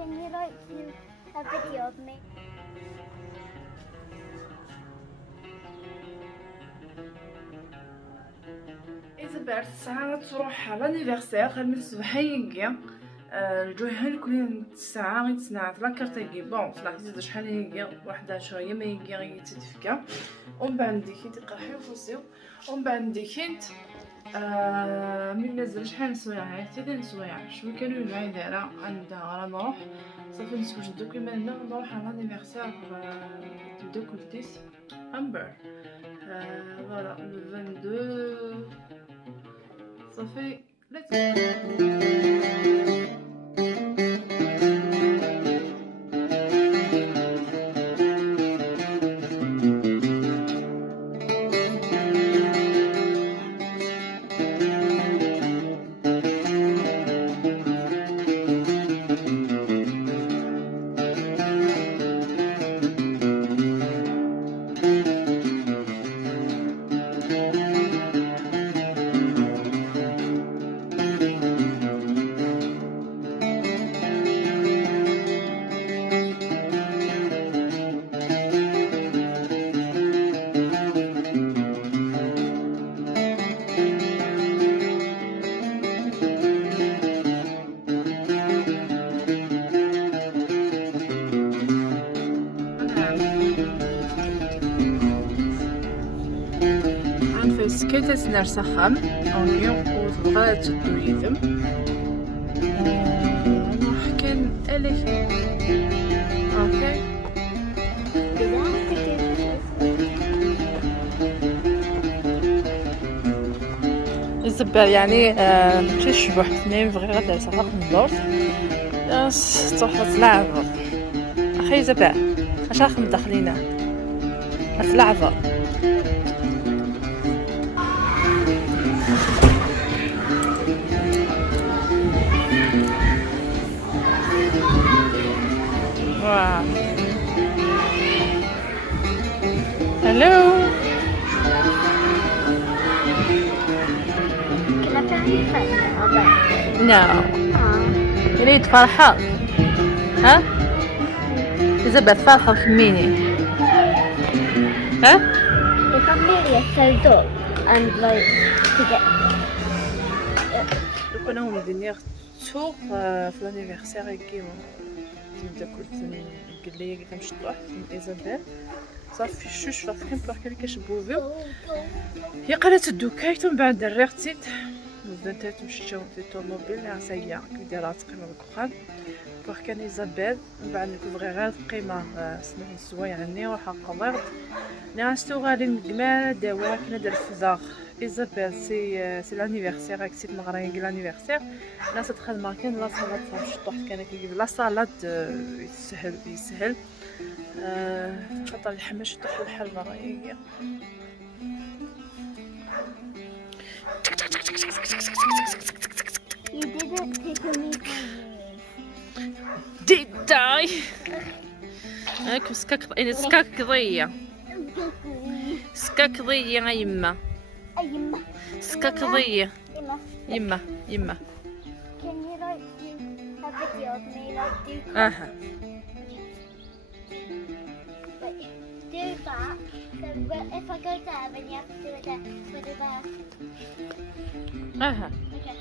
Can you like do a video of me? إيزابيل الساعة تروح لانيفرسير خدمة الصباح هيكيا الجوهان كلين الساعة غي تصنعت لاكارتيكي بون تلاحظي شحال هيكيا واحدة شوية ما هيكيا غي تتفكا ومن بعد ديكي تقرحي وفوسيو ومن بعد ديكينت من مازال شحال سوايع عرفتي ديال سوايع شنو كانوا معايا دايرة عندها راه نروح صافي نسوج دوك كيما هنا نروح على لانيفرسير تبدا كلتيس امبر فوالا لو 22 صافي كي تسنر سخم اوكي وتبغى تدو يدم نحكي اليك اوكي إيزابيل يعني تشبح اثنين بغي غدا سافر ندور تروح تلعب اخي إيزابيل اش راكم داخلين تلعبوا Wow. Hello. No. يريد فرحة. ها؟ إيزابيل فرحة وكميني. ها؟ The family is so dull and like to get. لو كنا هم دينيغ تور في لانيفرسير هيكي تبدا كنت قال لي كيفاش تروح إيزابيل صافي شوش فاكرين بلاكي كيشبوفيو هي قالت الدوكايت ومن بعد ريغتيت وبدات تمشي في الطوموبيل عسايا كيديرها تقيمه بالكخان بوغ كان إيزابيل من بعد كنبغي غير تقيمه سمح السوايع عني وحق ضغط نعستو غادي نقمال دواء كنا دار الفزاغ إيزابيل سي لانيفرسير هاك سيت مغريان لانيفرسير الناس تخدم كان لا صالات فاش الشطوح كان كيجيب لا صالات يسهل خاطر الحما شطوح الحلوى راهي You didn't tickle me. ديداي هاك سكاك قضية سكاك قضية يما يما سكاك قضية يما يما Can you like do a video of me like do اها like do that? So if I go there then you have to do it there with the bear. اها Okay.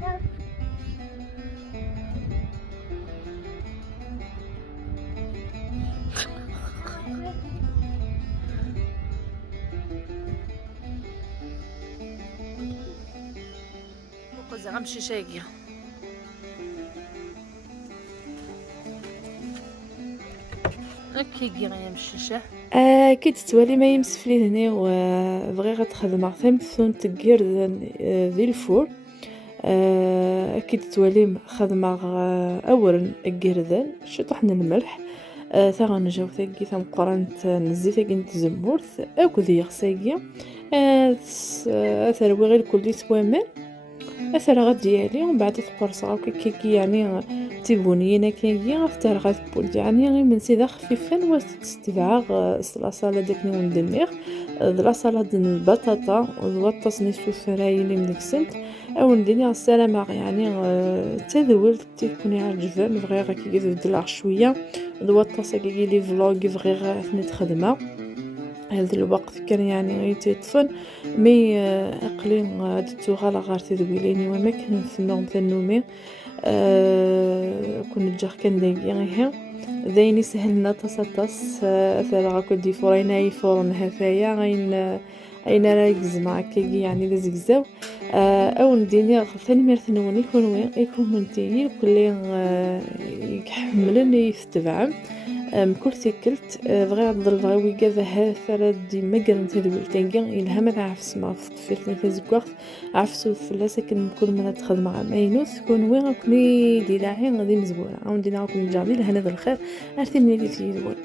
No. وقز غمشي شاقية هكا كي غيمشي كي تتوالي ما يمسفلي هنا وبغي غتخدم ثمثون تكير ذي الفور كي تتوالي خدمة اولا الكردان شطحنا الملح تا غنجاو ثاكي ثم قرنت نزي ثاكي نتزمورث اكو ذي غساكي ثروي غير كل سوامان الفراغات ديالي ومن بعد تقرصها كي يعني تيبونينا كي اختار غتبول يعني غير من سيده خفيفا وتستبعغ لاصاله داك نون دميغ لاصاله ديال البطاطا وطاسني سوفرايلي من ديك السنت او نديني السلامه يعني تذول تيكون عجبه بغي غا كي يدلع شويه الوطاسه كي لي فلوغ بغي غا فنيت خدمه هذا الوقت كان يعني غير تيطفن مي اقليم دتو غالا غار تذويليني وما كان في النوم تنومي كون جا كندير غير دايني سهلنا طاس فراغ كدي فرينا يفرن هفايا غين اين راكز معك يعني لزقزاو او نديني ثاني مرت نوني يكون منتي كل يحملن يفتبع كل سيكلت بغي ضل بغي ويقاذا هاثرة ديما قرنت هذو التانقين إلهام عفس ما فكفرت نتزقوقت عفسو فلاسة كن كل مرة تخدم مع ماينوث كون وين كني دي لاعين غادي مزبورة أو ندينا كون جاردي لهنا ذا الخير أرتي مني دي تيزبون.